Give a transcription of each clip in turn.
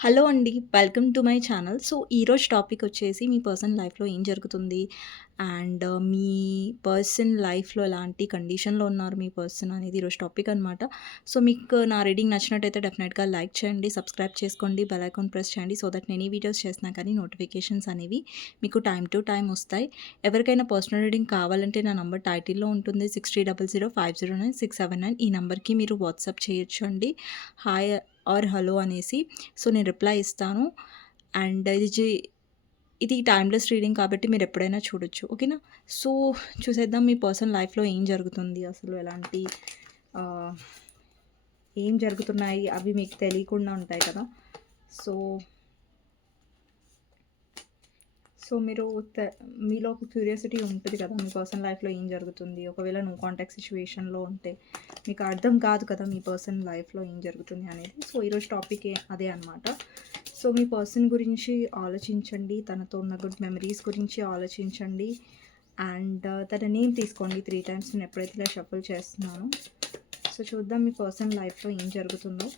Hello అండి. Welcome to my channel. So, ఈరోజు topic వచ్చేసి మీ పర్సన్ లైఫ్‌లో ఏం జరుగుతుంది? అండ్ uh, మీ పర్సన్ లైఫ్‌లో ఎలాంటి కండిషన్‌లో ఉన్నారు మీ పర్సన్ అనేది ఈరోజు టాపిక్ అనమాట. సో, మీకు నా రీడింగ్ నచ్చినట్టయితే డెఫినెట్‌గా లైక్ చేయండి, సబ్స్క్రైబ్ చేసుకోండి, బెల్ ఐకాన్ ప్రెస్ చేయండి. సో దట్ నేను వీడియోస్ చేసినా కానీ నోటిఫికేషన్స్ అనేవి మీకు టైం టు టైం వస్తాయి. ఎవరికైనా పర్సనల్ రీడింగ్ కావాలంటే నా నంబర్ టైటిల్‌లో ఉంటుంది. 6300509679 ఈ నెంబర్కి మీరు వాట్సాప్ చేయొచ్చు అండి. హాయ్ ఆర్ హలో అనేసి. సో, నేను రిప్లై ఇస్తాను. అండ్ ఇది జి ఇది టైమ్‌లెస్ రీడింగ్ కాబట్టి మీరు ఎప్పుడైనా చూడొచ్చు. ఓకేనా? సో, చూసేద్దాం మీ పర్సన్ లైఫ్‌లో ఏం జరుగుతుంది అసలు ఎలాంటి ఏం జరుగుతున్నాయి అవి మీకు తెలియకుండా ఉంటాయి కదా! సో సో, మీరు మీలో ఒక క్యూరియాసిటీ ఉంటుంది కదా! మీ పర్సన్ లైఫ్‌లో ఏం జరుగుతుంది? ఒకవేళ నువ్వు కాంటాక్ట్ సిచ్యువేషన్లో ఉంటే మీకు అర్థం కాదు కదా! మీ పర్సన్ లైఫ్‌లో ఏం జరుగుతుంది అనేది. సో, ఈరోజు టాపికే అదే అనమాట. సో, మీ పర్సన్ గురించి ఆలోచించండి. తనతో ఉన్న గుడ్ మెమరీస్ గురించి ఆలోచించండి. అండ్ uh, తన నేమ్ తీసుకోండి త్రీ టైమ్స్ నేను ఎప్పుడైతే ఇలా షఫుల్ చేస్తున్నానో. సో, చూద్దాం మీ పర్సన్ లైఫ్‌లో ఏం జరుగుతుందో.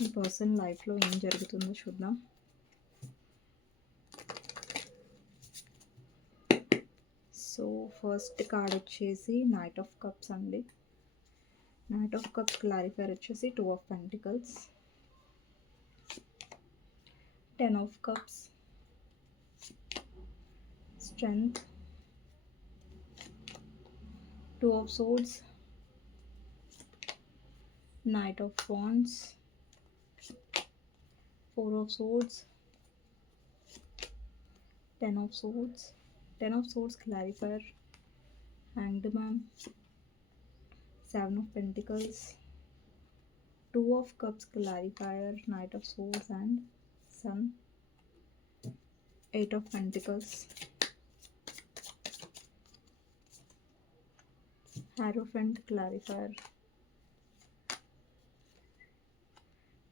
మీ పర్సన్ లైఫ్‌లో ఏం జరుగుతుందో చూద్దాం. సో, ఫస్ట్ కార్డ్ వచ్చేసి నైట్ ఆఫ్ కప్స్ అండి. నైట్ ఆఫ్ కప్స్ క్లారిఫైర్ వచ్చేసి two of pentacles. 10 of cups. Strength. 2 of swords. Knight of wands. 4 of swords. 10 of swords. 10 of swords clarifier. Hanged man. 7 of pentacles. 2 of cups clarifier knight of swords and sun eight of pentacles hierophant clarifier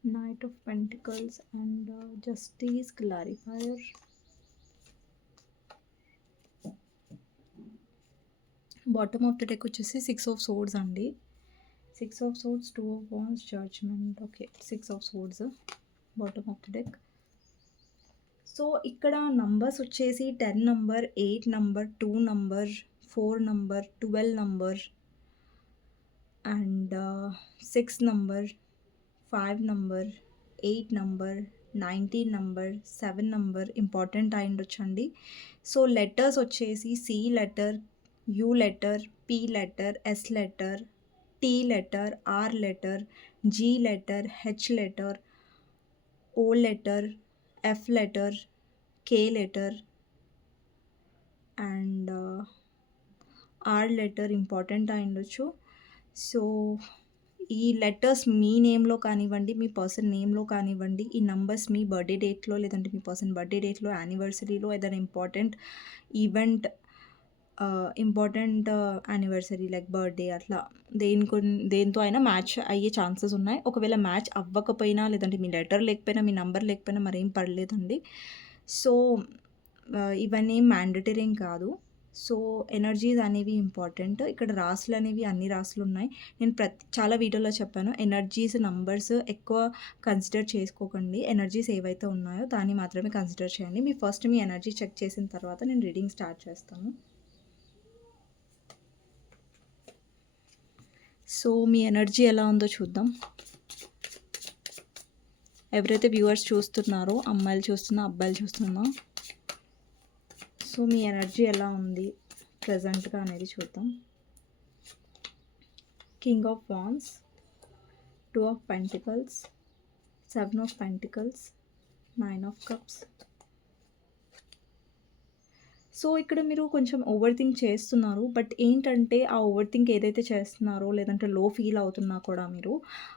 knight of pentacles and uh, justice clarifier bottom of the deck వచ్చేసి six of swords అండి six of swords two of wands judgement okay six of swords bottom of the deck so ఇక్కడ numbers వచ్చేసి ten number eight number two number four number twelve number and six number five number eight number nineteen number seven number important అయి ఉండొచ్చండి so letters వచ్చేసి C letter U letter P letter S letter T letter R letter G letter H letter O letter F letter K letter and R letter important అయి ఉండొచ్చు so ఈ letters మీ నేమ్‌లో కానివ్వండి, మీ person నేమ్‌లో కానివ్వండి, ఈ numbers మీ birthday డేట్‌లో లేదంటే మీ పర్సన్ బర్త్‌డే డేట్‌లో, యానివర్సరీలో ఏదైనా important event important anniversary like birthday అట్లా దేనికో దేనితో అయినా మ్యాచ్ అయ్యే ఛాన్సెస్ ఉన్నాయి. ఒకవేళ మ్యాచ్ అవ్వకపోయినా లేదంటే మీ లెటర్ లేకపోయినా, మీ నంబర్ లేకపోయినా మరేం పర్లేదండి. సో, uh, ఇవన్నీ మ్యాండేటరీ కాదు. సో, ఎనర్జీస్ అనేవి ఇంపార్టెంట్. ఇక్కడ రాసులు అనేవి అన్ని రాసులున్నాయి. నేను ప్రతి చాలా వీడియోలో చెప్పాను. ఎనర్జీస్, నంబర్స్ ఎక్కువ కన్సిడర్ చేసుకోకండి. ఎనర్జీస్ ఏవైతే ఉన్నాయో దాన్ని మాత్రమే కన్సిడర్ చేయండి. మీ ఫస్ట్ మీ ఎనర్జీ చెక్ చేసిన తర్వాత నేను రీడింగ్ స్టార్ట్ చేస్తాను. సో, మీ ఎనర్జీ ఎలా ఉందో చూద్దాం. ఎవరైతే వ్యూవర్స్ చూస్తున్నారో అమ్మాయిలు చూస్తున్నా, అబ్బాయిలు చూస్తున్నా సో, మీ ఎనర్జీ ఎలా ఉంది ప్రెజెంట్‌గా అనేది చూద్దాం. King of wands two of pentacles, seven of pentacles, nine of cups. So, ఇక్కడ మీరు కొంచెం ఓవర్ థింక్ చేస్తున్నారు. బట్ ఏంటంటే ఆ ఓవర్ థింక్ ఏదైతే చేస్తున్నారో లేదంటే లో ఫీల్ అవుతున్నా కూడా మీరు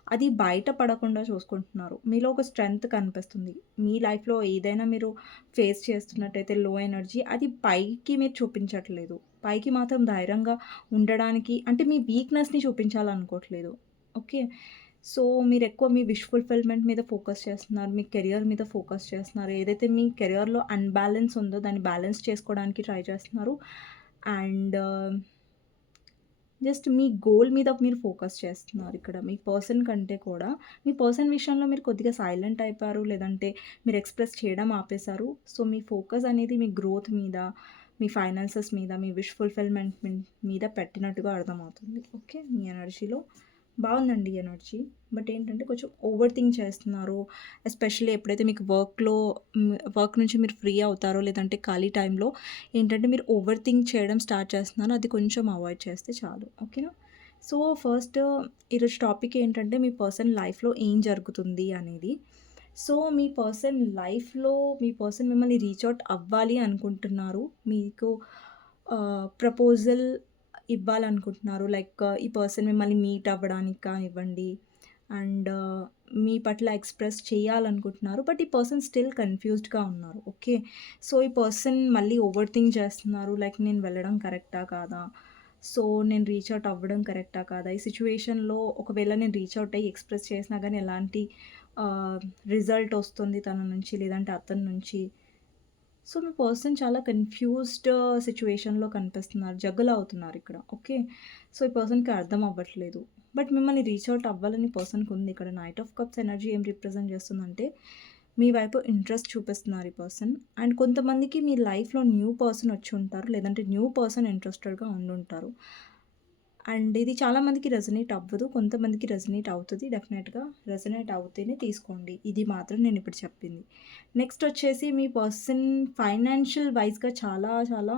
అది బయట పడకుండా చూసుకుంటున్నారు. మీలో ఒక స్ట్రెంగ్త్ కనిపిస్తుంది. మీ లైఫ్‌లో ఏదైనా మీరు ఫేస్ చేస్తున్నట్టయితే లో ఎనర్జీ అది పైకి మీరు చూపించట్లేదు. పైకి మాత్రం ధైర్యంగా ఉండడానికి అంటే మీ వీక్‌నెస్‌ని చూపించాలనుకోవట్లేదు. ఓకే. సో, మీరు ఎక్కువ మీ విష్ ఫుల్‌ఫిల్‌మెంట్ మీద ఫోకస్ చేస్తున్నారు. మీ కెరియర్ మీద ఫోకస్ చేస్తున్నారు. ఏదైతే మీ కెరియర్‌లో అన్బ్యాలెన్స్ ఉందో దాన్ని బ్యాలెన్స్ చేసుకోవడానికి ట్రై చేస్తున్నారు. అండ్ జస్ట్ మీ గోల్ మీద మీరు ఫోకస్ చేస్తున్నారు ఇక్కడ. మీ పర్సన్ కంటే కూడా మీ పర్సన్ విషయంలో మీరు కొద్దిగా సైలెంట్ అయిపోయారు. లేదంటే మీరు ఎక్స్‌ప్రెస్ చేయడం ఆపేశారు. సో, మీ ఫోకస్ అనేది మీ గ్రోత్ మీద, మీ ఫైనాన్సెస్ మీద, మీ విష్ ఫుల్‌ఫిల్‌మెంట్ మీద పెట్టినట్టుగా అర్థమవుతుంది. ఓకే. మీ ఎనర్జీలో. బాగుందండి ఎనర్జీ. బట్ ఏంటంటే కొంచెం ఓవర్ థింక్ చేస్తున్నారు. ఎస్పెషల్లీ ఎప్పుడైతే మీకు వర్క్‌లో వర్క్ నుంచి మీరు ఫ్రీ అవుతారో లేదంటే ఖాళీ టైంలో ఏంటంటే మీరు ఓవర్ థింక్ చేయడం స్టార్ట్ చేస్తున్నారు. అది కొంచెం అవాయిడ్ చేస్తే చాలు. ఓకేనా. సో, ఫస్ట్ ఈరోజు టాపిక్ ఏంటంటే మీ పర్సన్ లైఫ్‌లో ఏం జరుగుతుంది అనేది. సో, మీ పర్సన్ లైఫ్‌లో మీ పర్సన్ మిమ్మల్ని రీచ్ అవుట్ అవ్వాలి అనుకుంటున్నారు. మీకు ప్రపోజల్ ఇవ్వాలనుకుంటున్నారు. లైక్ ఈ పర్సన్ మిమ్మల్ని మీట్ అవ్వడానికి కానివ్వండి. అండ్ uh, మీ పట్ల ఎక్స్‌ప్రెస్ చేయాలనుకుంటున్నారు. బట్ ఈ పర్సన్ స్టిల్ కన్‌ఫ్యూజ్డ్‌గా ఉన్నారు. ఓకే. సో, ఈ పర్సన్ మళ్ళీ ఓవర్ థింక్ చేస్తున్నారు. లైక్ నేను వెళ్ళడం కరెక్టా కాదా? సో, నేను రీచ్ అవుట్ అవ్వడం కరెక్టా కాదా? ఈ సిచ్యువేషన్లో ఒకవేళ నేను రీచ్ అవుట్ అయ్యి ఎక్స్‌ప్రెస్ చేసినా కానీ ఎలాంటి uh, రిజల్ట్ వస్తుంది తన నుంచి లేదంటే అతని నుంచి. సో, మీ పర్సన్ చాలా కన్‌ఫ్యూజ్డ్ సిచ్యువేషన్లో uh, కనిపిస్తున్నారు. జగ్గులు అవుతున్నారు ఇక్కడ. ఓకే. సో, ఈ పర్సన్‌కి అర్థం అవ్వట్లేదు. బట్ మిమ్మల్ని రీచ్ అవుట్ అవ్వాలని పర్సన్‌కి ఉంది. ఇక్కడ నైట్ ఆఫ్ కప్స్ ఎనర్జీ ఏం రిప్రజెంట్ చేస్తుందంటే మీ వైపు ఇంట్రెస్ట్ చూపిస్తున్నారు ఈ పర్సన్. అండ్ కొంతమందికి మీ లైఫ్‌లో న్యూ పర్సన్ వచ్చి ఉంటారు. లేదంటే న్యూ పర్సన్ ఇంట్రెస్టెడ్‌గా ఉండుంటారు. అండ్ ఇది చాలామందికి రెజనేట్ అవ్వదు. కొంతమందికి రెజనేట్ అవుతుంది డెఫినెట్‌గా రెజనేట్ అవుతేనే తీసుకోండి. ఇది మాత్రం నేను ఇప్పుడు చెప్పింది. నెక్స్ట్ వచ్చేసి మీ పర్సన్ ఫైనాన్షియల్ వైస్‌గా చాలా చాలా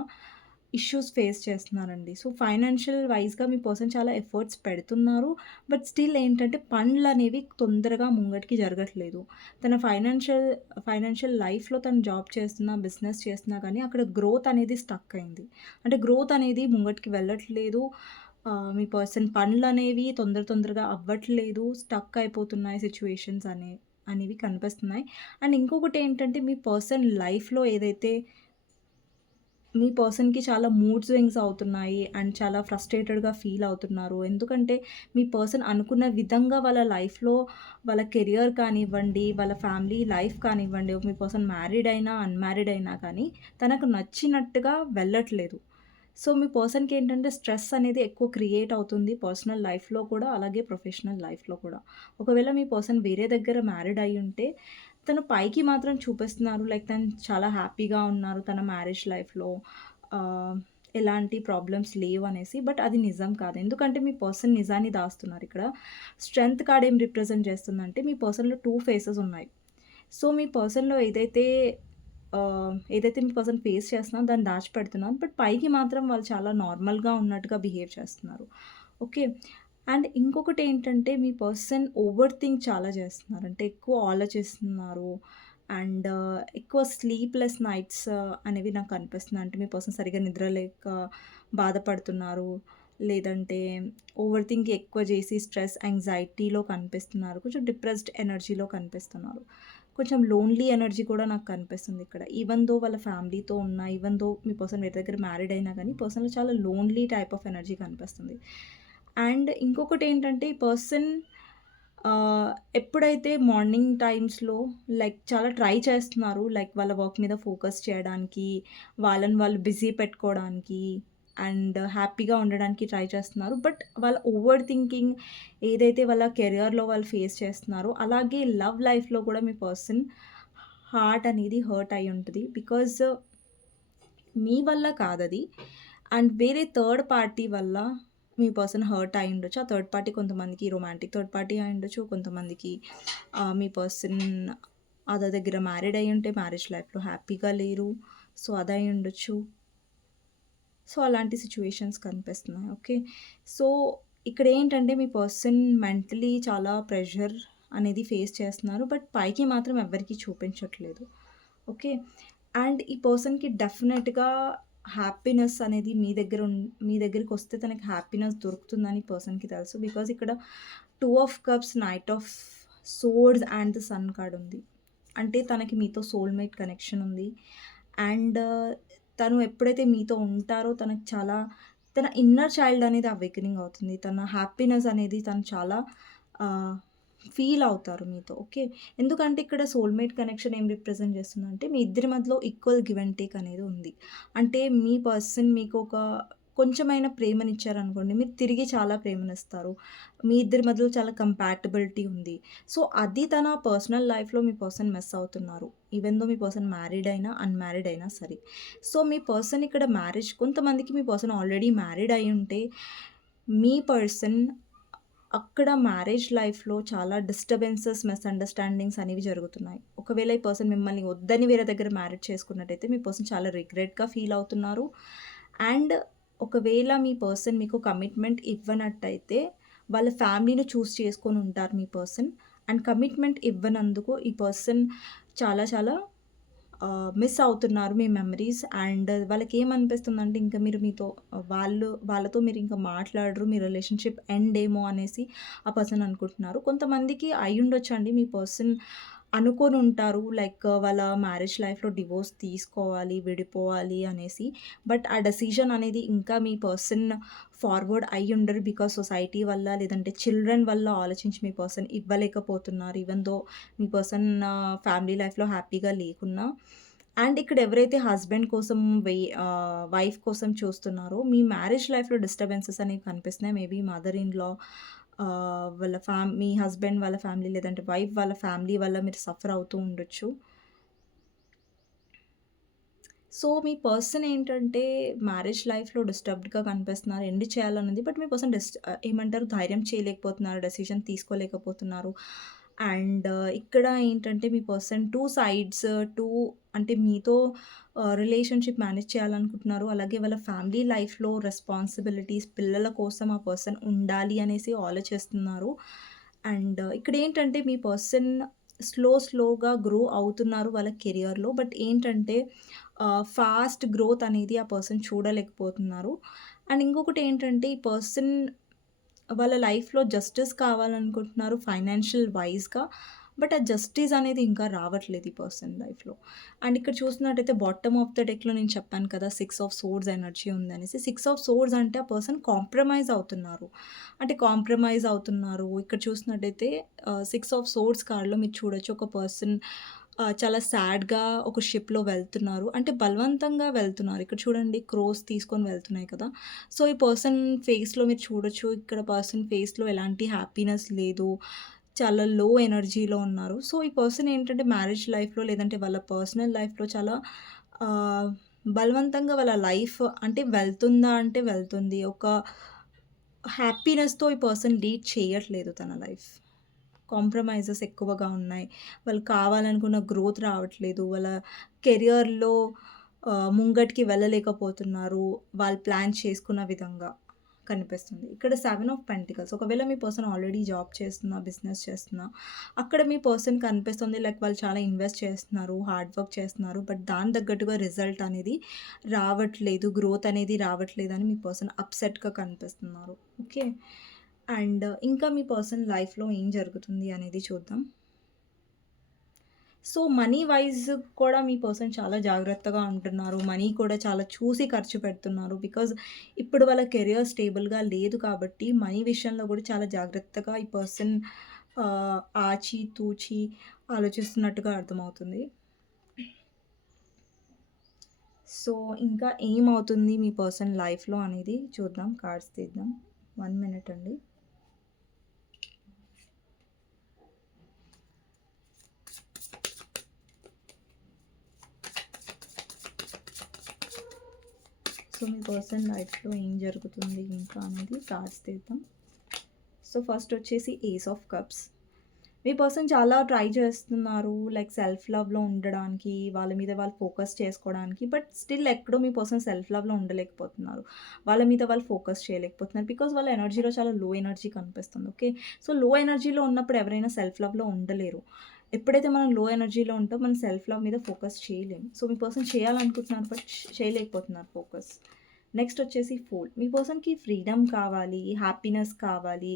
ఇష్యూస్ ఫేస్ చేస్తున్నారండి. సో, ఫైనాన్షియల్ వైస్‌గా మీ పర్సన్ చాలా ఎఫర్ట్స్ పెడుతున్నారు. బట్ స్టిల్ ఏంటంటే పనులు అనేవి తొందరగా ముంగటికి జరగట్లేదు. తన ఫైనాన్షియల్ ఫైనాన్షియల్ లైఫ్‌లో తను జాబ్ చేస్తున్నా, బిజినెస్ చేస్తున్నా కానీ అక్కడ గ్రోత్ అనేది స్టక్ అయింది. అంటే గ్రోత్ అనేది ముంగటికి వెళ్ళట్లేదు. మీ పర్సన్ పనులు అనేవి తొందర తొందరగా అవ్వట్లేదు. స్టక్ అయిపోతున్నాయి సిచ్యువేషన్స్ అనే అనేవి కనిపిస్తున్నాయి. అండ్ ఇంకొకటి ఏంటంటే మీ పర్సన్ లైఫ్‌లో ఏదైతే మీ పర్సన్‌కి చాలా మూడ్ స్వింగ్స్ అవుతున్నాయి. అండ్ చాలా ఫ్రస్ట్రేటెడ్‌గా ఫీల్ అవుతున్నారు. ఎందుకంటే మీ పర్సన్ అనుకున్న విధంగా వాళ్ళ లైఫ్‌లో వాళ్ళ కెరియర్ కానివ్వండి, వాళ్ళ ఫ్యామిలీ లైఫ్ కానివ్వండి, మీ పర్సన్ మ్యారీడ్ అయినా, అన్‌మ్యారీడ్ అయినా కానీ తనకు నచ్చినట్టుగా వెళ్ళట్లేదు. సో, మీ పర్సన్‌కి ఏంటంటే స్ట్రెస్ అనేది ఎక్కువ క్రియేట్ అవుతుంది. పర్సనల్ లైఫ్‌లో కూడా అలాగే ప్రొఫెషనల్ లైఫ్‌లో కూడా. ఒకవేళ మీ పర్సన్ వేరే దగ్గర మ్యారీడ్ ఉంటే తను పైకి మాత్రం చూపిస్తున్నారు. లైక్ తను చాలా హ్యాపీగా ఉన్నారు తన మ్యారేజ్ లైఫ్‌లో. ఎలాంటి ప్రాబ్లమ్స్ లేవు అనేసి బట్ అది నిజం కాదు. ఎందుకంటే మీ పర్సన్ నిజాన్ని దాస్తున్నారు ఇక్కడ. స్ట్రెంత్ కార్డ్ ఏం రిప్రజెంట్ చేస్తుందంటే మీ పర్సన్‌లో టూ ఫేసెస్ ఉన్నాయి. సో, మీ పర్సన్‌లో ఏదైతే ఏదైతే మీ పర్సన్ ఫేస్ చేస్తున్నారో దాన్ని దాచిపెడుతున్నారు. బట్ పైకి మాత్రం వాళ్ళు చాలా నార్మల్‌గా ఉన్నట్టుగా బిహేవ్ చేస్తున్నారు. ఓకే. అండ్ ఇంకొకటి ఏంటంటే మీ పర్సన్ ఓవర్ థింక్ చాలా చేస్తున్నారు. అంటే ఎక్కువ ఆలోచిస్తున్నారు. అండ్ ఎక్కువ స్లీప్‌లెస్ నైట్స్ అనేవి నాకు కనిపిస్తున్నాయి. అంటే మీ పర్సన్ సరిగ్గా నిద్రలేక బాధపడుతున్నారు. లేదంటే ఓవర్ థింక్ ఎక్కువ చేసి స్ట్రెస్, యాంగ్జైటీలో కనిపిస్తున్నారు. కొంచెం డిప్రెస్డ్ ఎనర్జీలో కనిపిస్తున్నారు. కొంచెం లోన్లీ ఎనర్జీ కూడా నాకు కనిపిస్తుంది ఇక్కడ. ఈవెన్ దో వాళ్ళ ఫ్యామిలీతో ఉన్న ఈవెన్ దో మీ పర్సన్ వేరే దగ్గర మ్యారీడ్ అయినా కానీ పర్సన్‌లో చాలా లోన్లీ టైప్ ఆఫ్ ఎనర్జీ కనిపిస్తుంది. అండ్ ఇంకొకటి ఏంటంటే ఈ పర్సన్ ఎప్పుడైతే మార్నింగ్ టైమ్స్‌లో లైక్ చాలా ట్రై చేస్తున్నారు. లైక్ వాళ్ళ వర్క్ మీద ఫోకస్ చేయడానికి, వాళ్ళని వాళ్ళు బిజీ పెట్టుకోవడానికి అండ్ హ్యాపీగా ఉండడానికి ట్రై చేస్తున్నారు. బట్ వాళ్ళ ఓవర్ థింకింగ్ ఏదైతే వాళ్ళ కెరియర్‌లో వాళ్ళు ఫేస్ చేస్తున్నారో అలాగే లవ్ లైఫ్‌లో కూడా మీ పర్సన్ హార్ట్ అనేది హర్ట్ అయి ఉంటుంది బికాజ్ మీ వల్ల కాదది. అండ్ వేరే థర్డ్ పార్టీ వల్ల మీ పర్సన్ హర్ట్ అయి ఉండొచ్చు. ఆ థర్డ్ పార్టీ కొంతమందికి రొమాంటిక్ థర్డ్ పార్టీ అయి ఉండొచ్చు. కొంతమందికి మీ పర్సన్ అదే దగ్గర మ్యారీడ్ ఉంటే మ్యారేజ్ లైఫ్‌లో హ్యాపీగా లేరు. సో, అదై ఉండొచ్చు. సో, అలాంటి సిచ్యువేషన్స్ కనిపిస్తున్నాయి. ఓకే. సో, ఇక్కడ ఏంటంటే మీ పర్సన్ మెంటలీ చాలా ప్రెషర్ అనేది ఫేస్ చేస్తున్నారు. బట్ పైకి మాత్రం ఎవ్వరికీ చూపించట్లేదు. ఓకే. అండ్ ఈ పర్సన్‌కి డెఫినెట్గా హ్యాపీనెస్ అనేది మీ దగ్గర ఉన్ మీ దగ్గరికొస్తే తనకి హ్యాపీనెస్ దొరుకుతుందని పర్సన్‌కి తెలుసు. బికాజ్ ఇక్కడ two of cups, knight of swords and the sun card ఉంది. అంటే తనకి మీతో సోల్‌మేట్ కనెక్షన్ ఉంది. అండ్ తను ఎప్పుడైతే మీతో ఉంటారో తనకు చాలా తన ఇన్నర్ చైల్డ్ అనేది అవేకనింగ్ అవుతుంది. తన హ్యాపీనెస్ అనేది తను చాలా ఫీల్ అవుతారు మీతో. ఓకే. ఎందుకంటే ఇక్కడ సోల్‌మేట్ కనెక్షన్ ఏం రిప్రజెంట్ చేస్తుందంటే మీ ఇద్దరి మధ్యలో ఈక్వల్ గివ్ అండ్ టేక్ అనేది ఉంది. అంటే మీ పర్సన్ మీకు ఒక కొంచెమైన ప్రేమనిచ్చారనుకోండి, మీరు తిరిగి చాలా ప్రేమనిస్తారు. మీ ఇద్దరి మధ్యలో చాలా కంపాటబిలిటీ ఉంది. సో, అది తన పర్సనల్ లైఫ్‌లో మీ పర్సన్ మిస్ అవుతున్నారు. ఈవెన్ దో మీ పర్సన్ మ్యారీడ్ అయినా, అన్‌మ్యారీడ్ అయినా సరే. సో, మీ పర్సన్ ఇక్కడ మ్యారేజ్ కొంతమందికి మీ పర్సన్ ఆల్రెడీ మ్యారీడ్ ఉంటే మీ పర్సన్ అక్కడ మ్యారేజ్ లైఫ్‌లో చాలా డిస్టర్బెన్సెస్, మిస్‌అండర్‌స్టాండింగ్స్ అనేవి జరుగుతున్నాయి. ఒకవేళ ఈ పర్సన్ మిమ్మల్ని వద్దని వేరే దగ్గర మ్యారేజ్ చేసుకున్నట్టయితే, మీ పర్సన్ చాలా రిగ్రెట్‌గా ఫీల్ అవుతున్నారు. అండ్ ఒకవేళ మీ పర్సన్ మీకు కమిట్మెంట్ ఇవ్వనట్టయితే, వాళ్ళ ఫ్యామిలీని చూస్ చేసుకొని ఉంటారు మీ పర్సన్. అండ్ కమిట్మెంట్ ఇవ్వనందుకు ఈ పర్సన్ చాలా చాలా మిస్ అవుతున్నారు మీ మెమరీస్. అండ్ వాళ్ళకేమనిపిస్తుందంటే, ఇంకా మీరు మీతో వాళ్ళు వాళ్ళతో మీరు ఇంకా మాట్లాడరు. మీ రిలేషన్‌షిప్ ఎండ్ ఏమో అనేసి ఆ పర్సన్ అనుకుంటున్నారు. కొంతమందికి అయ్యుండొచ్చండి మీ పర్సన్ అనుకోనుంటారు. లైక్ వాళ్ళ మ్యారేజ్ లైఫ్‌లో డివోర్స్ తీసుకోవాలి, విడిపోవాలి అనేసి. బట్ ఆ డెసిషన్ అనేది ఇంకా మీ పర్సన్ ఫార్వర్డ్ అయ్యుండరు. బికాజ్ సొసైటీ వల్ల, లేదంటే చిల్డ్రన్ వల్ల ఆలోచించి మీ పర్సన్ ఇవ్వలేకపోతున్నారు. ఈవెన్ దో మీ పర్సన్ ఫ్యామిలీ లైఫ్‌లో హ్యాపీగా లేకున్నా. అండ్ ఇక్కడ ఎవరైతే హస్బెండ్ కోసం వై వైఫ్ కోసం చూస్తున్నారో, మీ మ్యారేజ్ లైఫ్‌లో డిస్టర్బెన్సెస్ అనేవి కనిపిస్తున్నాయి. మేబీ మదర్ ఇన్ లా వాళ్ళ ఫ్యామ్ మీ హస్బెండ్ వాళ్ళ ఫ్యామిలీ లేదంటే వైఫ్ వాళ్ళ ఫ్యామిలీ వల్ల మీరు సఫర్ అవుతూ ఉండొచ్చు. సో, మీ పర్సన్ ఏంటంటే మ్యారేజ్ లైఫ్‌లో డిస్టర్బ్డ్‌గా కనిపిస్తున్నారు. ఎండ్ చేయాలనుంది. బట్ మీ పర్సన్ డిస్ ఏమంటారు ధైర్యం చేయలేకపోతున్నారు. డెసిషన్ తీసుకోలేకపోతున్నారు. అండ్ ఇక్కడ ఏంటంటే మీ పర్సన్ టూ సైడ్స్ టూ అంటే మీతో రిలేషన్‌షిప్ మేనేజ్ చేయాలనుకుంటున్నారు. అలాగే వాళ్ళ ఫ్యామిలీ లైఫ్‌లో రెస్పాన్సిబిలిటీస్ పిల్లల కోసం ఆ పర్సన్ ఉండాలి అనేసి ఆలోచిస్తున్నారు. అండ్ uh, ఇక్కడ ఏంటంటే మీ పర్సన్ స్లో స్లోగా గ్రో అవుతున్నారు వాళ్ళ కెరియర్‌లో. బట్ ఏంటంటే ఫాస్ట్ గ్రోత్ అనేది ఆ పర్సన్ చూడలేకపోతున్నారు. అండ్ ఇంకొకటేంటంటే ఈ పర్సన్ వాళ్ళ లైఫ్‌లో జస్టిస్ కావాలనుకుంటున్నారు ఫైనాన్షియల్ వైజ్గా బట్ ఆ జస్టిస్ అనేది ఇంకా రావట్లేదు ఈ పర్సన్ లైఫ్‌లో. అండ్ ఇక్కడ చూస్తున్నట్టయితే బాటమ్ ఆఫ్ ద డెక్‌లో నేను చెప్పాను కదా! సిక్స్ ఆఫ్ సోర్స్ ఎనర్జీ ఉందనేసి. సిక్స్ ఆఫ్ సోర్స్ అంటే ఆ పర్సన్ కాంప్రమైజ్ అవుతున్నారు. అంటే కాంప్రమైజ్ అవుతున్నారు. ఇక్కడ చూసినట్టయితే సిక్స్ ఆఫ్ సోర్స్ కార్డ్‌లో మీరు చూడొచ్చు ఒక పర్సన్ చాలా సాడ్‌గా ఒక షిప్‌లో వెళ్తున్నారు. అంటే బలవంతంగా వెళ్తున్నారు. ఇక్కడ చూడండి క్రోస్ తీసుకొని వెళ్తున్నాయి కదా! సో, ఈ పర్సన్ ఫేస్‌లో మీరు చూడొచ్చు. ఇక్కడ పర్సన్ ఫేస్‌లో ఎలాంటి హ్యాపీనెస్ లేదు. చాలా లో ఎనర్జీలో ఉన్నారు. సో, ఈ పర్సన్ ఏంటంటే మ్యారేజ్ లైఫ్‌లో లేదంటే వాళ్ళ పర్సనల్ లైఫ్‌లో చాలా బలవంతంగా వాళ్ళ లైఫ్ అంటే వెళ్తుందా అంటే వెళ్తుంది. ఒక హ్యాపీనెస్‌తో ఈ పర్సన్ లీడ్ చేయట్లేదు తన లైఫ్. కాంప్రమైజెస్ ఎక్కువగా ఉన్నాయి. వాళ్ళు కావాలనుకున్న గ్రోత్ రావట్లేదు. వాళ్ళ కెరియర్‌లో ముంగటికి వెళ్ళలేకపోతున్నారు. వాళ్ళు ప్లాన్ చేసుకున్న విధంగా కనిపిస్తుంది. ఇక్కడ సెవెన్ ఆఫ్ పెంటికల్స్ ఒకవేళ మీ పర్సన్ ఆల్రెడీ జాబ్ చేస్తున్నా, బిజినెస్ చేస్తున్నా, అక్కడ మీ పర్సన్ కనిపిస్తుంది లైక్ వాళ్ళు చాలా ఇన్వెస్ట్ చేస్తున్నారు, హార్డ్ వర్క్ చేస్తున్నారు. బట్ దాని తగ్గట్టుగా రిజల్ట్ అనేది రావట్లేదు. గ్రోత్ అనేది రావట్లేదు అని మీ పర్సన్ అప్‌సెట్‌గా కనిపిస్తున్నారు. ఓకే. అండ్ ఇంకా మీ పర్సన్ లైఫ్‌లో ఏం జరుగుతుంది అనేది చూద్దాం. సో, మనీ వైస్ కూడా మీ పర్సన్ చాలా జాగ్రత్తగా ఉంటున్నారు. మనీ కూడా చాలా చూసి ఖర్చు పెడుతున్నారు. బికాజ్ ఇప్పుడు వాళ్ళ కెరియర్ స్టేబుల్‌గా లేదు కాబట్టి మనీ విషయంలో కూడా చాలా జాగ్రత్తగా ఈ పర్సన్ ఆచి తూచి ఆలోచిస్తున్నట్టుగా అర్థమవుతుంది. సో, ఇంకా ఏమవుతుంది మీ పర్సన్ లైఫ్‌లో అనేది చూద్దాం. కార్డ్స్ తీద్దాం. వన్ మినిట్ అండి. సో, మీ పర్సన్ లైఫ్‌లో ఏం జరుగుతుంది ఇంకా అనేది కార్డ్స్ తీద్దాం. సో, ఫస్ట్ వచ్చేసి ఏస్ ఆఫ్ కప్స్. మీ పర్సన్ చాలా ట్రై చేస్తున్నారు. లైక్ సెల్ఫ్ లవ్‌లో ఉండడానికి, వాళ్ళ మీద వాళ్ళు ఫోకస్ చేసుకోవడానికి. బట్ స్టిల్ ఎక్కడో మీ పర్సన్ సెల్ఫ్ లవ్‌లో ఉండలేకపోతున్నారు. వాళ్ళ మీద వాళ్ళు ఫోకస్ చేయలేకపోతున్నారు. బికాజ్ వాళ్ళ ఎనర్జీలో చాలా లో ఎనర్జీ కనిపిస్తుంది. ఓకే. సో, లో ఎనర్జీలో ఉన్నప్పుడు ఎవరైనా సెల్ఫ్ లవ్‌లో ఉండలేరు. ఎప్పుడైతే మనం లో ఎనర్జీలో ఉంటామో మనం సెల్ఫ్ లవ్ మీద ఫోకస్ చేయలేము. సో, మీ పర్సన్ చేయాలనుకుంటున్నారు బట్ చేయలేకపోతున్నారు ఫోకస్. నెక్స్ట్ వచ్చేసి ఫోల్ మీ పర్సన్‌కి ఫ్రీడమ్ కావాలి, హ్యాపీనెస్ కావాలి.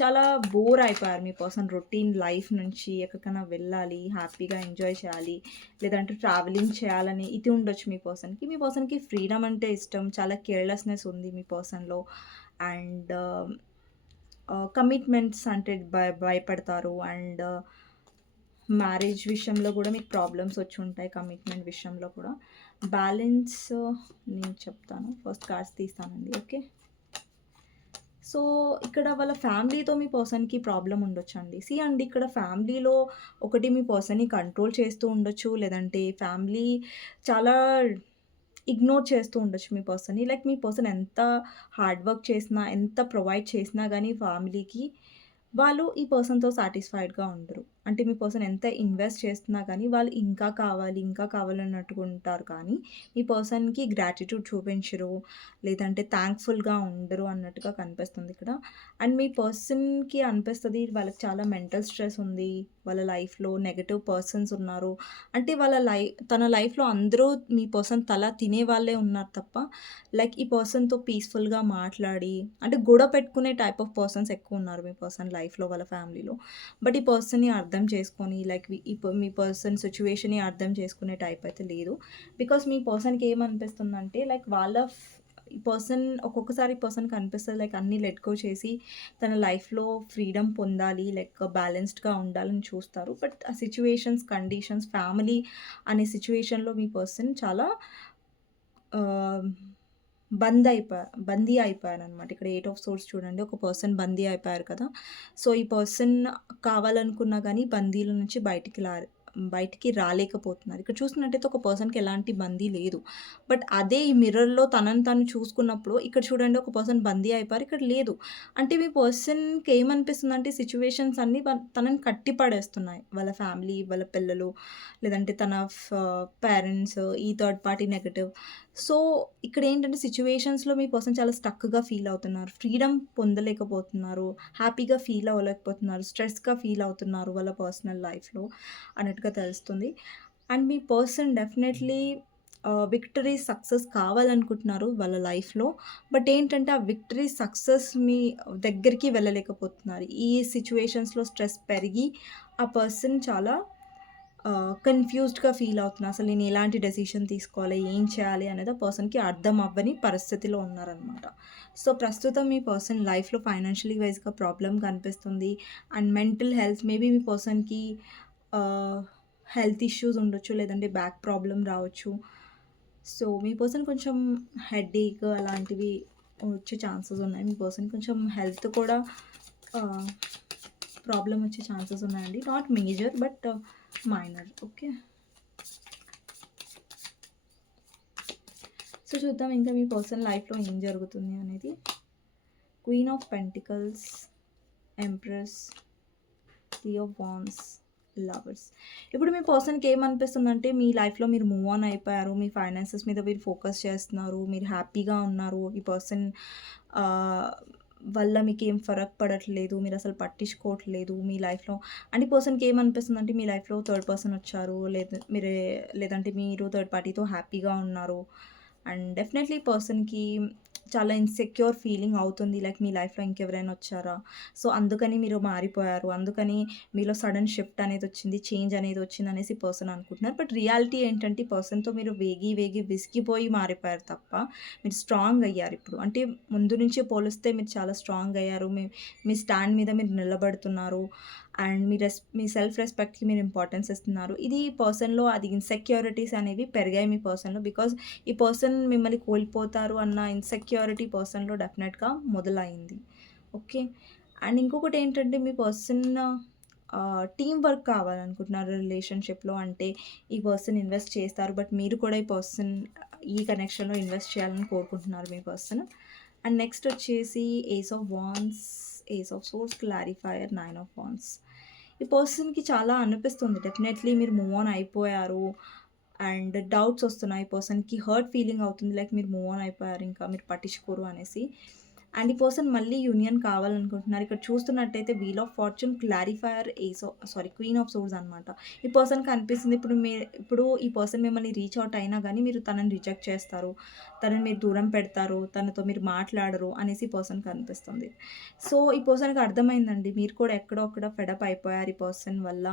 చాలా బోర్ అయిపోయారు మీ పర్సన్ రొటీన్ లైఫ్ నుంచి ఎక్కడికైనా వెళ్ళాలి, హ్యాపీగా ఎంజాయ్ చేయాలి, లేదంటే ట్రావెలింగ్ చేయాలని ఇది ఉండొచ్చు మీ పర్సన్‌కి. మీ పర్సన్‌కి ఫ్రీడమ్ అంటే ఇష్టం. చాలా కేర్‌లెస్‌నెస్ ఉంది మీ పర్సన్‌లో. అండ్ కమిట్మెంట్స్ అంటే భయ భయపడతారు. అండ్ మ్యారేజ్ విషయంలో కూడా మీకు ప్రాబ్లమ్స్ వచ్చి ఉంటాయి కమిట్మెంట్ విషయంలో కూడా. బ్యాలెన్స్ uh, నేను చెప్తాను. ఫస్ట్ కార్డ్స్ తీస్తానండి ఓకే సో ఇక్కడ వాళ్ళ ఫ్యామిలీతో మీ పర్సన్కి ప్రాబ్లం ఉండొచ్చు అండి సి అండి ఇక్కడ ఫ్యామిలీలో ఒకటి మీ పర్సన్ని కంట్రోల్ చేస్తూ ఉండొచ్చు లేదంటే ఫ్యామిలీ చాలా ఇగ్నోర్ చేస్తూ ఉండొచ్చు మీ పర్సన్ని లైక్ మీ పర్సన్ ఎంత హార్డ్ వర్క్ చేసినా ఎంత ప్రొవైడ్ చేసినా కానీ ఫ్యామిలీకి వాళ్ళు ఈ పర్సన్‌తో సాటిస్ఫైడ్‌గా ఉండరు. అంటే మీ పర్సన్ ఎంత ఇన్వెస్ట్ చేస్తున్నా కానీ వాళ్ళు ఇంకా కావాలి, ఇంకా కావాలన్నట్టుగా ఉంటారు కానీ, మీ పర్సన్‌కి గ్రాటిట్యూడ్ చూపించరు. లేదంటే థ్యాంక్ఫుల్గా ఉండరు అన్నట్టుగా కనిపిస్తుంది ఇక్కడ. అండ్ మీ పర్సన్‌కి అనిపిస్తుంది వాళ్ళకి చాలా మెంటల్ స్ట్రెస్ ఉంది. వాళ్ళ లైఫ్‌లో నెగటివ్ పర్సన్స్ ఉన్నారు. అంటే వాళ్ళ లైఫ్ తన లైఫ్‌లో అందరూ మీ పర్సన్ తల తినే వాళ్ళే ఉన్నారు తప్ప, లైక్ ఈ పర్సన్‌తో పీస్‌ఫుల్‌గా మాట్లాడి అంటే గొడవ పెట్టుకునే టైప్ ఆఫ్ పర్సన్స్ ఎక్కువ ఉన్నారు మీ పర్సన్ లైఫ్‌లో వాళ్ళ ఫ్యామిలీలో. బట్ ఈ పర్సన్‌ని అర్థం అర్థం చేసుకొని లైక్ ఈ మీ పర్సన్ సిచ్యువేషన్ని అర్థం చేసుకునే టైప్ అయితే లేదు. బికాస్ మీ పర్సన్‌కి ఏమనిపిస్తుందంటే లైక్ వాళ్ళ పర్సన్ ఒక్కొక్కసారి పర్సన్ పర్సన్‌కి లైక్ అన్నీ లెట్ గో చేసి తన లైఫ్‌లో ఫ్రీడమ్ పొందాలి. లైక్ బ్యాలెన్స్డ్‌గా ఉండాలని చూస్తారు. బట్ ఆ సిచ్యువేషన్స్ కండిషన్స్, ఫ్యామిలీ అనే సిచ్యువేషన్లో మీ పర్సన్ చాలా uh, బంద్ అయిపో బందీ అయిపోయారు అనమాట ఇక్కడ ఎయిట్ ఆఫ్ సోర్స్ చూడండి. ఒక పర్సన్ బందీ అయిపోయారు కదా! సో, ఈ పర్సన్ కావాలనుకున్నా కానీ బందీల నుంచి బయటికి లా బయటికి రాలేకపోతున్నారు. ఇక్కడ చూసినట్టయితే ఒక పర్సన్‌కి ఎలాంటి బందీ లేదు. బట్ అదే ఈ మిర్రర్‌లో తనను తను చూసుకున్నప్పుడు ఇక్కడ చూడండి ఒక పర్సన్ బందీ అయిపోయారు. ఇక్కడ లేదు. అంటే మీ పర్సన్‌కి ఏమనిపిస్తుంది అంటే సిచ్యువేషన్స్ అన్నీ తనని కట్టి పడేస్తున్నాయి. వాళ్ళ ఫ్యామిలీ, వాళ్ళ పిల్లలు లేదంటే తన పేరెంట్స్, ఈ థర్డ్ పార్టీ నెగటివ్ సో, ఇక్కడ ఏంటంటే సిచ్యువేషన్స్లో మీ పర్సన్ చాలా స్టక్‌గా ఫీల్ అవుతున్నారు. ఫ్రీడమ్ పొందలేకపోతున్నారు. హ్యాపీగా ఫీల్ అవ్వలేకపోతున్నారు. స్ట్రెస్‌గా ఫీల్ అవుతున్నారు వాళ్ళ పర్సనల్ లైఫ్‌లో అన్నట్టుగా తెలుస్తుంది. అండ్ మీ పర్సన్ డెఫినెట్‌లీ విక్టరీ సక్సెస్ కావాలనుకుంటున్నారు వాళ్ళ లైఫ్‌లో. బట్ ఏంటంటే ఆ విక్టరీ సక్సెస్ మీ దగ్గరికి వెళ్ళలేకపోతున్నారు. ఈ సిచ్యువేషన్స్లో స్ట్రెస్ పెరిగి ఆ పర్సన్ చాలా కన్‌ఫ్యూజ్డ్‌గా ఫీల్ అవుతున్నా అసలు నేను ఎలాంటి డెసిషన్ తీసుకోవాలి? ఏం చేయాలి? అనేది ఆ పర్సన్‌కి అర్థం అవ్వని పరిస్థితిలో ఉన్నారనమాట. సో, ప్రస్తుతం మీ పర్సన్ లైఫ్‌లో ఫైనాన్షియలీ వైస్‌గా ప్రాబ్లం కనిపిస్తుంది. అండ్ మెంటల్ హెల్త్ మేబీ మీ పర్సన్‌కి హెల్త్ ఇష్యూస్ ఉండొచ్చు. లేదంటే బ్యాక్ ప్రాబ్లం రావచ్చు. సో, మీ పర్సన్ కొంచెం హెడేక్ అలాంటివి వచ్చే ఛాన్సెస్ ఉన్నాయి. మీ పర్సన్ కొంచెం హెల్త్ కూడా ప్రాబ్లం వచ్చే ఛాన్సెస్ ఉన్నాయండి. Not major but minor. Okay. So, చూద్దాం ఇంకా మీ పర్సన్ లైఫ్‌లో ఏం జరుగుతుంది అనేది. Queen of pentacles, empress, three of wands, lovers. ఇప్పుడు మీ పర్సన్‌కి ఏమనిపిస్తుందంటే మీ లైఫ్‌లో మీరు మూవ్ ఆన్ అయిపోయారు. మీ ఫైనాన్సెస్ మీద మీరు ఫోకస్ చేస్తున్నారు. మీరు హ్యాపీగా ఉన్నారు. ఈ పర్సన్ వల్ల మీకేం ఫరక్ పడట్లేదు. మీరు అసలు పట్టించుకోవట్లేదు మీ లైఫ్‌లో. అండ్ ఈ పర్సన్‌కి ఏమనిపిస్తుందంటే మీ లైఫ్‌లో థర్డ్ పర్సన్ వచ్చారు. లేదా మీరే లేదంటే మీరు థర్డ్ పార్టీతో హ్యాపీగా ఉన్నారు. అండ్ డెఫినెట్‌లీ పర్సన్‌కి చాలా ఇన్‌సెక్యూర్ ఫీలింగ్ అవుతుంది. లైక్ మీ లైఫ్‌లో ఇంకెవరైనా వచ్చారా? సో, అందుకని మీరు మారిపోయారు. అందుకని మీలో సడన్ షిఫ్ట్ అనేది వచ్చింది. చేంజ్ అనేది వచ్చింది అనేసి పర్సన్ అనుకుంటున్నారు. బట్ రియాలిటీ ఏంటంటే పర్సన్‌తో మీరు వేగి వేగి విసిగిపోయి మారిపోయారు తప్ప మీరు స్ట్రాంగ్ అయ్యారు ఇప్పుడు. అంటే ముందు నుంచి పోలిస్తే మీరు చాలా స్ట్రాంగ్ అయ్యారు. మీ మీ స్టాండ్ మీద మీరు నిలబడుతున్నారు. అండ్ మీ రెస్ మీ సెల్ఫ్ రెస్పెక్ట్‌కి మీరు ఇంపార్టెన్స్ ఇస్తున్నారు. ఇది పర్సన్‌లో అది ఇన్‌సెక్యూరిటీస్ అనేవి పెరిగాయి మీ పర్సన్‌లో. బికాజ్ ఈ పర్సన్ మిమ్మల్ని కోల్పోతారు అన్న ఇన్‌సెక్యూరిటీ పర్సన్‌లో డెఫినెట్‌గా మొదలైంది. ఓకే. అండ్ ఇంకొకటి ఏంటంటే మీ పర్సన్ టీం టీమ్ వర్క్ కావాలనుకుంటున్నారు రిలేషన్‌షిప్‌లో. అంటే ఈ పర్సన్ ఇన్వెస్ట్ చేస్తారు. బట్ మీరు కూడా ఈ పర్సన్ ఈ కనెక్షన్‌లో ఇన్వెస్ట్ చేయాలని కోరుకుంటున్నారు మీ పర్సన్. అండ్ నెక్స్ట్ వచ్చేసి ace of wands ace of swords, clarifier, nine of wands ఈ పర్సన్‌కి చాలా అనిపిస్తుంది డెఫినెట్‌లీ మీరు మూవ్ ఆన్ అయిపోయారు. అండ్ డౌట్స్ వస్తున్నాయి. ఈ పర్సన్‌కి హర్ట్ ఫీలింగ్ అవుతుంది. లైక్ మీరు మూవ్ ఆన్ అయిపోయారు. ఇంకా మీరు పట్టించుకోరు అనేసి. అండ్ ఈ పర్సన్ మళ్ళీ యూనియన్ కావాలనుకుంటున్నారు. ఇక్కడ చూస్తున్నట్టయితే wheel of fortune, clarifier ఏసో sorry queen of swords అనమాట. ఈ పర్సన్‌కి అనిపిస్తుంది ఇప్పుడు మీ ఇప్పుడు ఈ పర్సన్ మిమ్మల్ని రీచ్ అవుట్ అయినా కానీ మీరు తనని రిజెక్ట్ చేస్తారు. తనని మీరు దూరం పెడతారు. తనతో మీరు మాట్లాడరు అనేసి పర్సన్ పర్సన్‌కి అనిపిస్తుంది. సో, ఈ పర్సన్‌కి అర్థమైందండి. మీరు కూడా ఎక్కడో అక్కడ ఫెడప్ అప్ అయిపోయారు ఈ పర్సన్ వల్ల.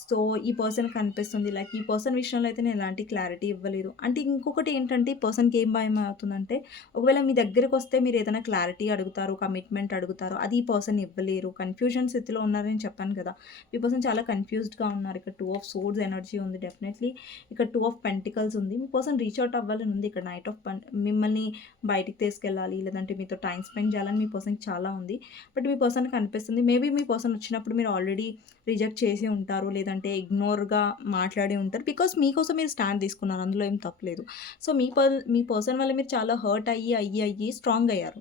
సో, ఈ పర్సన్‌కి అనిపిస్తుంది లైక్ ఈ పర్సన్ విషయంలో అయితే నేను ఎలాంటి క్లారిటీ ఇవ్వలేదు. అంటే ఇంకొకటి ఏంటంటే ఈ పర్సన్‌కి ఏం భయం అవుతుందంటే ఒకవేళ మీ దగ్గరకొస్తే మీరు ఏదైనా క్లారిటీ క్లారిటీ అడుగుతారు కమిట్మెంట్ అడుగుతారు అది ఈ పర్సన్ ఇవ్వలేరు. కన్ఫ్యూజన్ స్థితిలో ఉన్నారని చెప్పాను కదా. ఈ పర్సన్ చాలా కన్ఫ్యూజ్డ్గా ఉన్నారు. ఇక్కడ టూ ఆఫ్ సోర్స్ ఎనర్జీ ఉంది డెఫినెట్లీ ఇక్కడ టూ ఆఫ్ పెంటికల్స్ ఉంది. మీ పర్సన్ రీచ్ అవుట్ అవ్వాలని ఉంది. ఇక్కడ నైట్ ఆఫ్ మిమ్మల్ని బయటికి తీసుకెళ్ళాలి లేదంటే మీతో టైం స్పెండ్ చేయాలని మీ పర్సన్కి చాలా ఉంది. బట్ మీ పర్సన్కి అనిపిస్తుంది. మేబీ మీ పర్సన్ వచ్చినప్పుడు మీరు ఆల్రెడీ రిజెక్ట్ చేసి ఉంటారు లేదంటే ఇగ్నోర్గా మాట్లాడి ఉంటారు. బికాస్ మీకోసం మీరు స్టాండ్ తీసుకున్నారు. అందులో ఏం తప్పలేదు సో మీ పర్ మీ పర్సన్ వల్ల మీరు చాలా హర్ట్ అయ్యి అయ్యి అయ్యి స్ట్రాంగ్ అయ్యారు.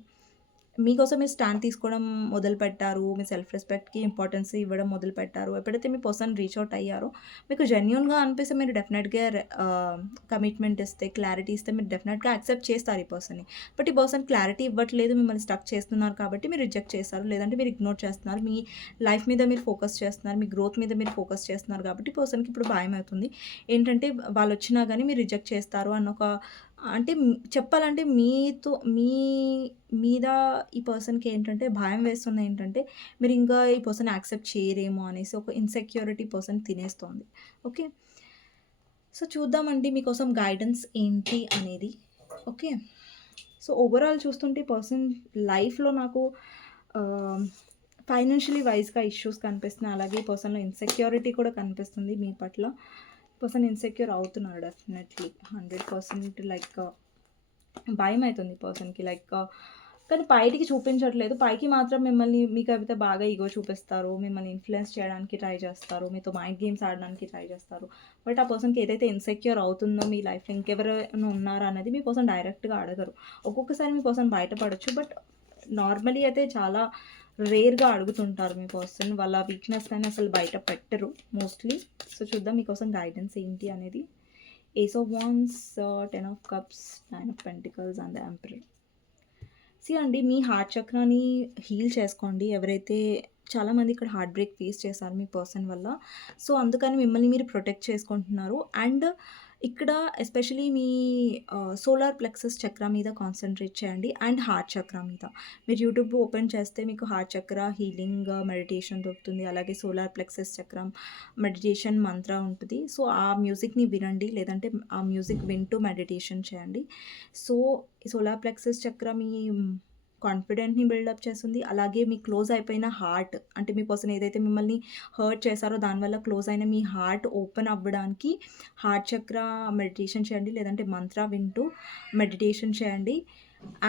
మీకోసం మీరు స్టాండ్ తీసుకోవడం మొదలుపెట్టారు మీ సెల్ఫ్ రెస్పెక్ట్కి ఇంపార్టెన్స్ ఇవ్వడం మొదలుపెట్టారు. ఎప్పుడైతే మీ పర్సన్ రీచ్ అవుట్ అయ్యారో మీకు జెన్యున్గా అనిపిస్తే మీరు డెఫినెట్గా కమిట్మెంట్ ఇస్తే క్లారిటీ ఇస్తే మీరు డెఫినెట్గా యాక్సెప్ట్ చేస్తారు ఈ పర్సన్ని. బట్ ఈ పర్సన్ క్లారిటీ ఇవ్వట్లేదు మిమ్మల్ని స్టక్ చేస్తున్నారు కాబట్టి మీరు రిజెక్ట్ చేస్తారు. లేదంటే మీరు ఇగ్నోర్ చేస్తున్నారు. మీ లైఫ్ మీద మీరు ఫోకస్ చేస్తున్నారు. మీ గ్రోత్ మీద మీరు ఫోకస్ చేస్తున్నారు కాబట్టి పర్సన్కి ఇప్పుడు భయం అవుతుంది ఏంటంటే వాళ్ళు వచ్చినా కానీ మీరు రిజెక్ట్ చేస్తారు అన్న ఒక అంటే చెప్పాలంటే మీతో మీ మీద ఈ పర్సన్‌కి ఏంటంటే భయం వేస్తుంది ఏంటంటే, మీరు ఇంకా ఈ పర్సన్ యాక్సెప్ట్ చేయరేమో అనేసి ఒక ఇన్‌సెక్యూరిటీ పర్సన్ తినేస్తోంది. ఓకే. సో, చూద్దామండి మీకోసం గైడెన్స్ ఏంటి అనేది. ఓకే. సో, ఓవరాల్ చూస్తుంటే పర్సన్ లైఫ్‌లో నాకు ఆహ్, ఫైనాన్షియలీ వైస్‌గా ఇష్యూస్ కనిపిస్తున్నాయి. అలాగే ఈ పర్సన్‌లో ఇన్‌సెక్యూరిటీ కూడా కనిపిస్తుంది మీ పట్ల. పర్సన్ ఇన్‌సెక్యూర్ అవుతున్నారు డెఫినెట్‌లీ. 100% లైక్ భయం అవుతుంది పర్సన్‌కి లైక్ కానీ బయటికి చూపించట్లేదు. పైకి మాత్రం మిమ్మల్ని మీకు అయితే బాగా ఇగో చూపిస్తారు. మిమ్మల్ని ఇన్‌ఫ్లుయెన్స్ చేయడానికి ట్రై చేస్తారు. మీతో మైండ్ గేమ్స్ ఆడడానికి ట్రై చేస్తారు. బట్ ఆ పర్సన్‌కి ఏదైతే ఇన్‌సెక్యూర్ అవుతుందో మీ లైఫ్‌లో ఇంకెవరైనా ఉన్నారా అనేది మీ పర్సన్ డైరెక్ట్‌గా అడగరు. ఒక్కొక్కసారి మీ పర్సన్ బయటపడచ్చు బట్ నార్మల్లీ అయితే చాలా రేర్‌గా అడుగుతుంటారు మీ పర్సన్. వాళ్ళ వీక్నెస్ అని అసలు బయట పెట్టరు మోస్ట్‌లీ. సో, చూద్దాం మీకోసం గైడెన్స్ ఏంటి అనేది. Ace of wands ten of cups, nine of pentacles and the emperor. See అండి మీ హార్ట్ చక్రాన్ని హీల్ చేసుకోండి. ఎవరైతే చాలామంది ఇక్కడ హార్ట్ బ్రేక్ ఫేస్ చేశారు మీ పర్సన్ వల్ల. సో, అందుకని మిమ్మల్ని మీరు ప్రొటెక్ట్ చేసుకుంటున్నారు. అండ్ ఇక్కడ ఎస్పెషల్లీ మీ సోలార్ ప్లెక్సస్ చక్ర మీద కాన్సన్ట్రేట్ చేయండి. అండ్ హార్ట్ చక్ర మీద. మీరు యూట్యూబ్ ఓపెన్ చేస్తే మీకు హార్ట్ చక్ర హీలింగ్ మెడిటేషన్ దొరుకుతుంది. అలాగే సోలార్ ప్లెక్సస్ చక్రం మెడిటేషన్ మంత్ర ఉంటుంది సో, ఆ మ్యూజిక్‌ని వినండి. లేదంటే ఆ మ్యూజిక్ వింటూ మెడిటేషన్ చేయండి. సో, సోలార్ ప్లెక్సస్ చక్ర మీ కాన్ఫిడెంట్‌ని బిల్డప్ చేస్తుంది. అలాగే మీ క్లోజ్ అయిపోయిన హార్ట్ అంటే మీ పర్సన్ ఏదైతే మిమ్మల్ని హర్ట్ చేశారో దానివల్ల క్లోజ్ అయిన మీ హార్ట్ ఓపెన్ అవ్వడానికి హార్ట్ చక్ర మెడిటేషన్ చేయండి. లేదంటే మంత్ర వింటూ మెడిటేషన్ చేయండి.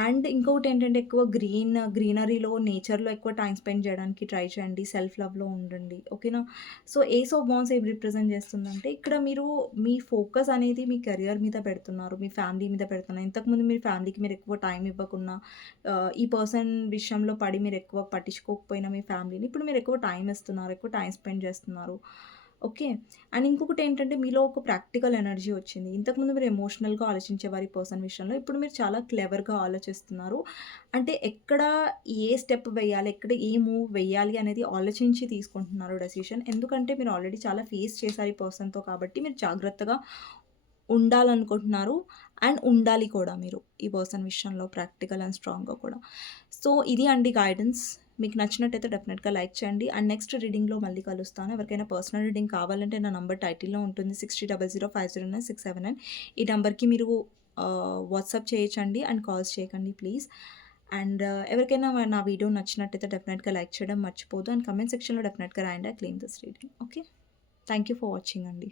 అండ్ ఇంకొకటి ఏంటంటే ఎక్కువ గ్రీన్ గ్రీనరీలో నేచర్‌లో ఎక్కువ టైం స్పెండ్ చేయడానికి ట్రై చేయండి. సెల్ఫ్ లవ్‌లో ఉండండి. ఓకేనా. సో, ఏస్ ఆఫ్ బాన్స్ ఏం రిప్రజెంట్ చేస్తుందంటే ఇక్కడ మీరు మీ ఫోకస్ అనేది మీ కెరియర్ మీద పెడుతున్నారు. మీ ఫ్యామిలీ మీద పెడుతున్నారు. ఇంతకుముందు మీ ఫ్యామిలీకి మీరు ఎక్కువ టైం ఇవ్వకుండా ఈ పర్సన్ విషయంలో పడి మీరు ఎక్కువ పట్టించుకోకపోయినా మీ ఫ్యామిలీని ఇప్పుడు మీరు ఎక్కువ టైం ఇస్తున్నారు. ఎక్కువ టైం స్పెండ్ చేస్తున్నారు. ఓకే. అండ్ ఇంకొకటి ఏంటంటే మీలో ఒక ప్రాక్టికల్ ఎనర్జీ వచ్చింది. ఇంతకుముందు మీరు ఎమోషనల్‌గా ఆలోచించేవారు ఈ పర్సన్ విషయంలో. ఇప్పుడు మీరు చాలా క్లెవర్‌గా ఆలోచిస్తున్నారు. అంటే ఎక్కడ ఏ స్టెప్ వేయాలి, ఎక్కడ ఏ మూవ్ వేయాలి అనేది ఆలోచించి తీసుకుంటున్నారు డెసిషన్. ఎందుకంటే మీరు ఆల్రెడీ చాలా ఫేస్ చేశారు ఈ పర్సన్‌తో కాబట్టి మీరు జాగ్రత్తగా ఉండాలనుకుంటున్నారు. అండ్ ఉండాలి కూడా మీరు ఈ పర్సన్ విషయంలో ప్రాక్టికల్ అండ్ స్ట్రాంగ్‌గా కూడా. సో, ఇది అండి గైడెన్స్. మీకు నచ్చినట్టయితే డెఫినెట్గా లైక్ చేయండి. అండ్ నెక్స్ట్ రీడింగ్‌లో మళ్ళీ కలుస్తాను. ఎవరికైనా పర్సనల్ రీడింగ్ కావాలంటే నా నంబర్ టైటిల్‌లో ఉంటుంది. 6000509679 ఈ నెంబర్కి మీరు వాట్సాప్ చేయొచ్చండి. అండ్ కాల్స్ చేయకండి ప్లీజ్. అండ్ ఎవరికైనా నా వీడియో నచ్చినట్టయితే డెఫినెట్గా లైక్ చేయడం మర్చిపోదు అండ్ కమెంట్ సెక్షన్‌లో డెఫినెట్గా రాయండి. I claim this reading. Okay. Thank you for watching అండి.